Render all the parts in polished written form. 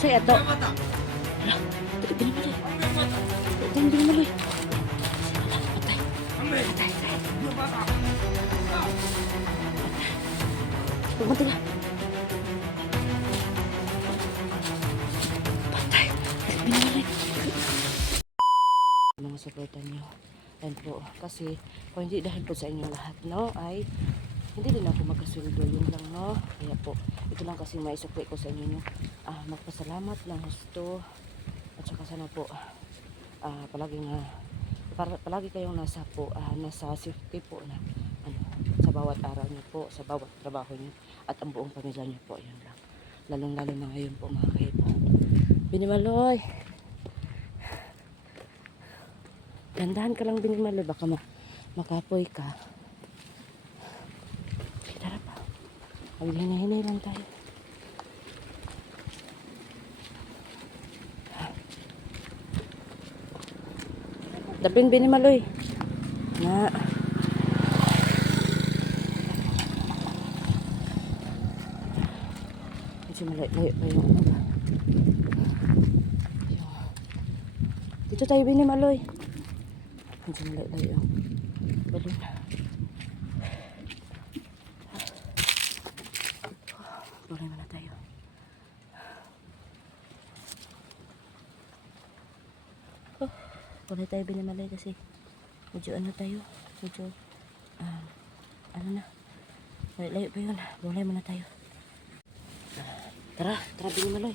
Say ato. Hala, dali binimaloy. Dali binimaloy. Patay. Patay. Pumunta ka. Patay. Dali binimaloy. Mga supportan nyo. Yan po. Kasi kung hindi dahil po sa inyong lahat, no, ay hindi din ako magkasuldo. Yun lang, no. Kaya po, ito lang kasi maisukli ko sa inyo, no. Magpasalamat ng gusto. At saka sana po, palagi kayong nasa safety po na sa bawat araw niyo po, sa bawat trabaho niyo at ang buong pamilya niyo po. Yan lang. Lalong-lalo na ngayon po, mga kaibo. Binimaloy. Dandahan ka lang, Binimaloy, baka makapoy ka. Tara pa. Maghinay-hinay lang tayo. Dapin, Binimaloy. Na. Medyo malayo pa yung ano ba. Dito tayo, Binimaloy. Medyo malayo yung balon. Balon na tayo. Balon tayo, Binimaloy, kasi medyo ano tayo. Medyo ano na. Layo pa yun. Balon muna tayo. Tara, Binimaloy.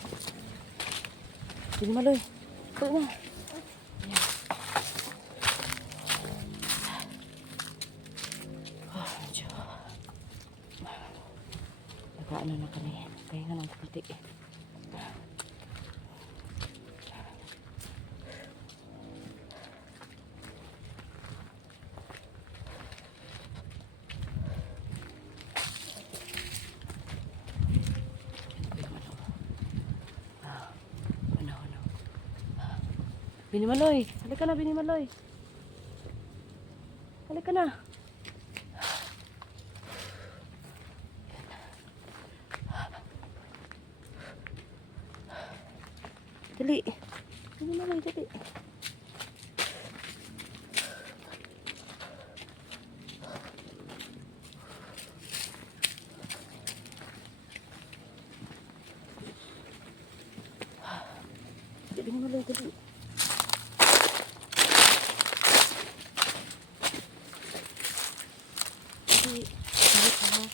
Binimaloy. Ito na. Ano na kami, kaya nga lang kunti. Binimaloy, halika na, Binimaloy. Halika na. Dali. Binimaloy, dali. Binimaloy, dali. Dali. Dali pa.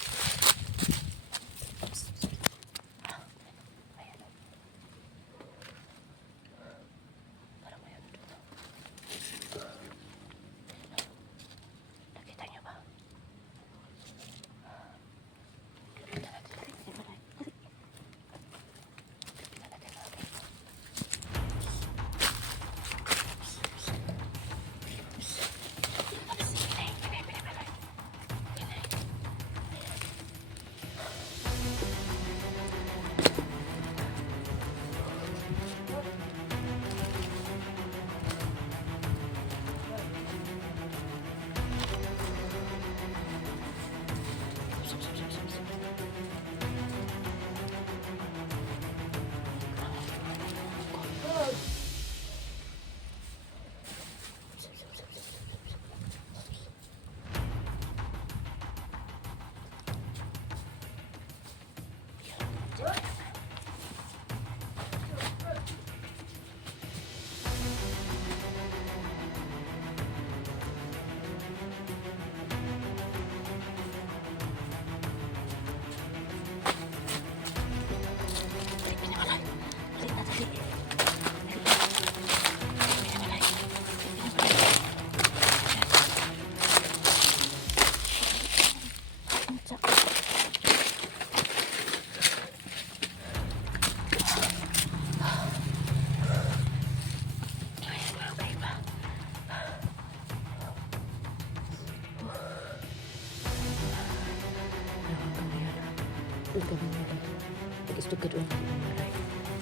Pag-istugad ulit ng malay.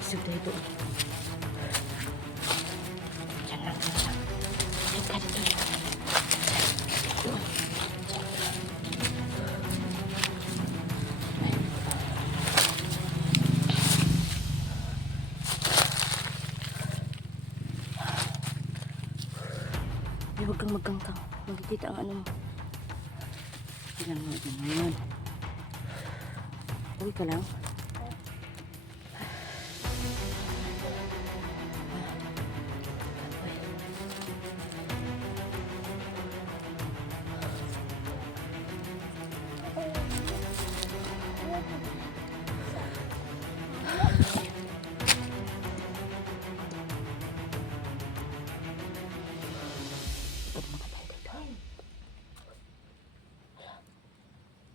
Isugday ito. Diyan lang. Diyan ka dito. huwag kang magkangkang. Magkikita ang ano mo. Tignan mo, yan. Uwi ka lang.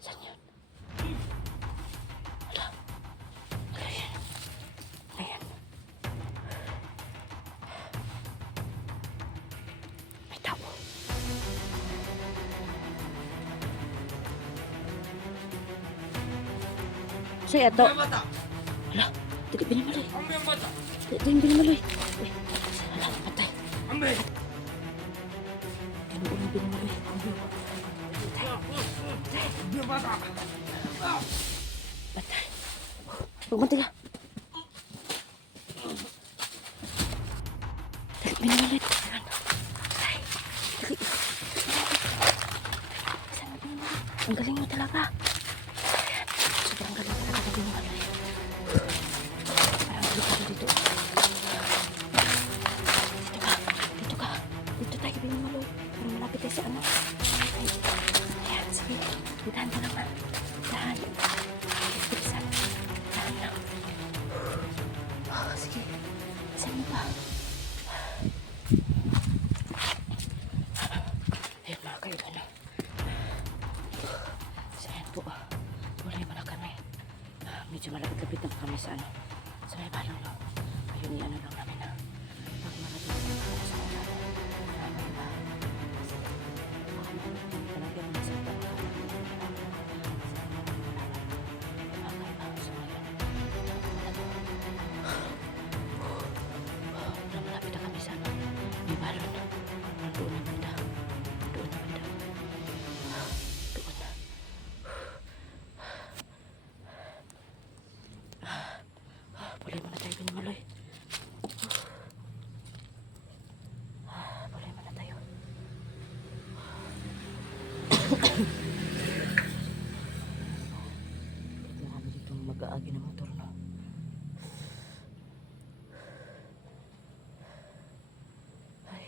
Saan yun? Hala. Hala yan. Ayan. May tao. Say ato. Hala. Dili binimaloy. Dili binimaloy. Uy. Hala. Patay. Kinuon na binimaloy. Patay. Pagmunti ka. Dali, binimaloy. Patay. Dali. Saan na binimaloy? Ang galing mo talaga. Ayan. Sobrang galing talaga binimaloy. Parang dito dito. Dito ka. Dito tayo binimaloy. Parang malapit tayo sa ano. Ayan, sige. Dahan ka naman. Dahan. Bilisan. Dahan lang. Oh, sige. Saan mo ba? Ayan mga kaiba na. So ayan po. Tuloy mo na kami. Medyo malapit-lapit na kami sa ano. Sa may balong no. Ayun ni ano lang namin na. Pag marating na kami sa mga namin na. Kasi palagyan mo sa ito. Malapit na kami sa ano. May balon. Doon na banda. Doon na banda. Doon na. Pulay mo na tayo binimaloy. Pulay mo na tayo. Marami ditong mag-aagi ng motor no. Ay.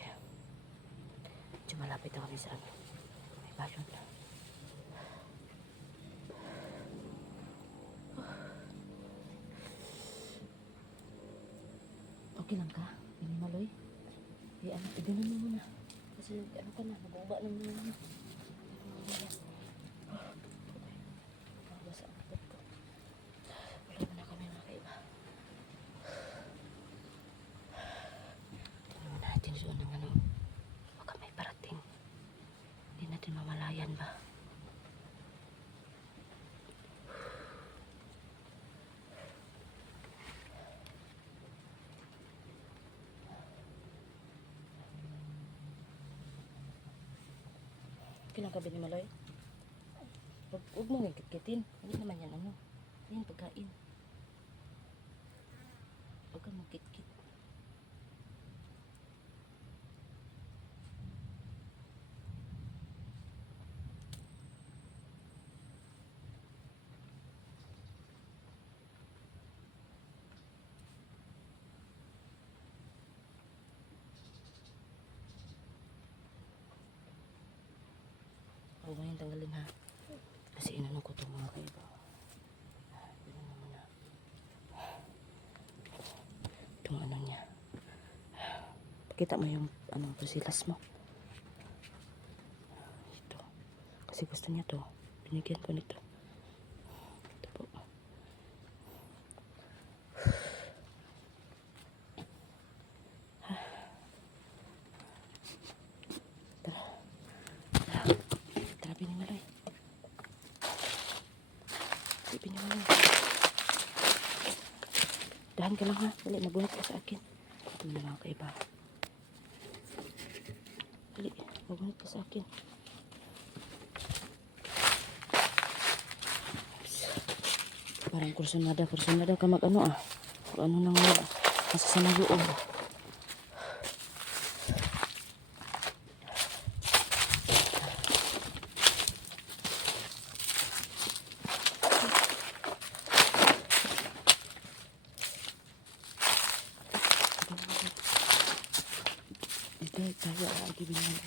Medyo malapit na kami sa ano. May balon na. Okay lang ka? Binimaloy? Ibinan mo muna. Kasi ano ka na, nabuba na muna. Mabasa ang kapit ko. Wala mo na kami mga kaiba. Tingnan mo natin doon ng ano. Baka may parating. Hindi natin mamalayan ba? Kailan ka binimaloy? Huwag mo nga kitkitin. Hindi naman yan ano. Yan pagkain. Huwag kang magkitkit. Huwag mo yung tanggalin ha. Kasi inano ko itong mga kaiba. Tignan mo na. Itong ano niya. Pakita mo yung anong pusilas mo. Ito. Kasi gusto niya to. Binigyan ko nito. Ito po. Tara. Tara, binimaloy. Binimaloy. Dahan ka lang ha. Dali, nabunot ka sa akin. Ito na mga kaiba. Dali, nabunot ka sa akin. Parang kursunada ka mag-ano ah. Kung ano nang masasama loob. Dahil tayo lagi binili.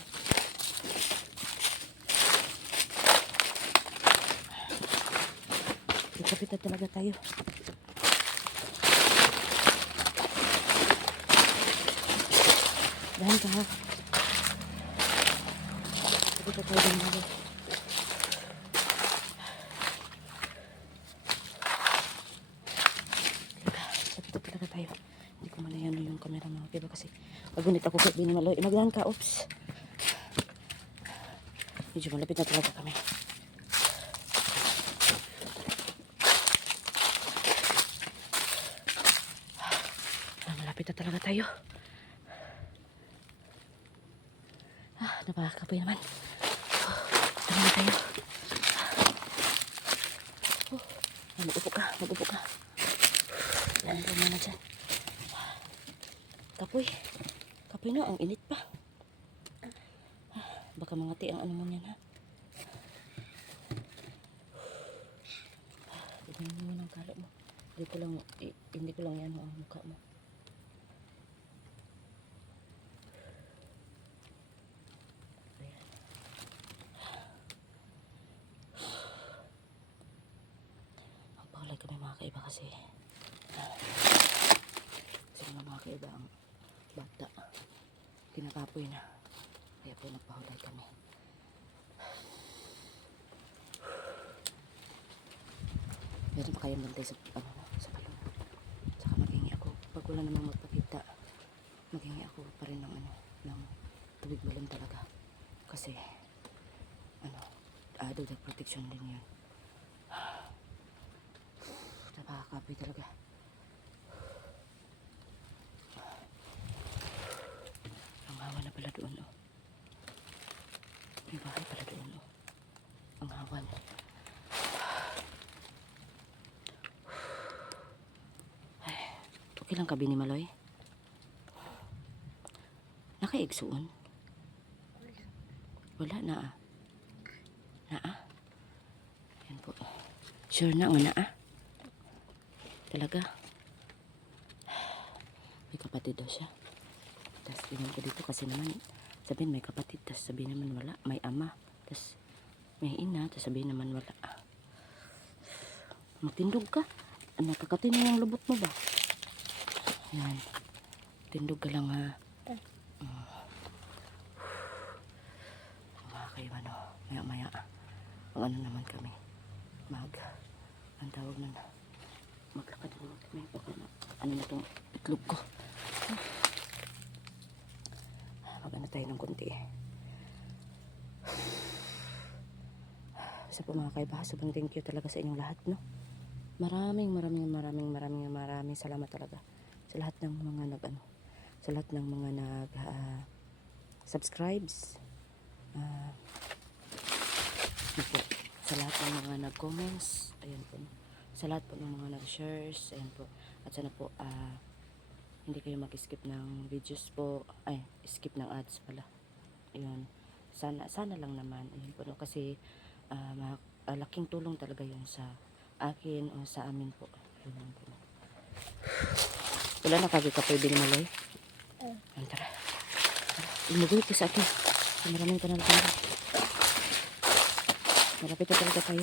Kapit na talaga tayo. Dahan ka ha. Kapit na tayo binili. Kapit na talaga tayo. Hindi ko malayan yung camera mga diba kasi magunit ako kay Binimaloy. Magdahan ka, oops. Medyo malapit na talaga kami. Malapit na talaga tayo. Napakakapoy naman. Tama na tayo. Mag-upo ka, mag-upo ka. Yan po muna dyan. Kapoy. Kapoy no, ang init pa. Baka mangati ang ano mo yan ha. Tignan mo ng kala mo. Hindi ko lang yan ang mukha mo. Kami mga kaiba kasi mga kaiba ang bata kinakapoy na kaya po nagpahulay kami. Meron pa kayong bantay sa balon saka maghingi ako pag wala namang magpakita, maghingi ako pa rin ng ng tubig balon talaga kasi dagdag protection din yun. Napakakapoy talaga. Ang hawa na pala doon oh. May bahay pala doon oh. Ang hawan. Ay, okay lang ka Binimaloy? Nakaigsuon? Wala na ah. Na ah? Yan po. Sure na nga na ah? Talaga. May kapatid daw siya. Tapos tingnan ko dito kasi naman sabihin may kapatid. Tapos sabihin naman wala. May ama. Tapos may ina. Tapos sabihin naman wala. Magtindog ka. Nakakatin mo yung lubot mo ba? Yan. Tindog ka lang ha. Mga kayo Maya maya. Ang naman kami. Ang tawag na maglakad naman kami baka na itong itlog ko. Tayo ng konti sa po mga kaiba. Sobrang thank you talaga sa inyong lahat no. Maraming salamat talaga sa lahat ng mga sa lahat ng mga subscribes sa lahat ng mga nag-comments, ayan po, sa lahat po ng mga nag-shares, ayan po, at sana po hindi kayo mag-skip ng videos po, skip ng ads pala, ayun, sana lang naman, ayun po, kasi laking tulong talaga yun sa akin o sa amin po, ayun po. Wala na kagikapoy Binimaloy? Tara, lumugod ka sa akin, maraming kanal ka na. Malapit na talaga tayo.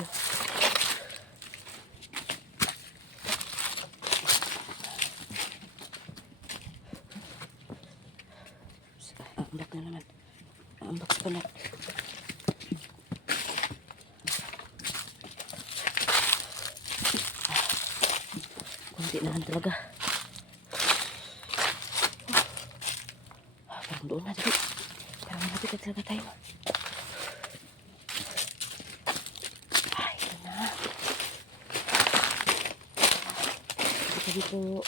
Ambak na naman. Ambak sa panat. Kunti na lang talaga. Parang doon na dali. Parang malapit na talaga tayo. Dito.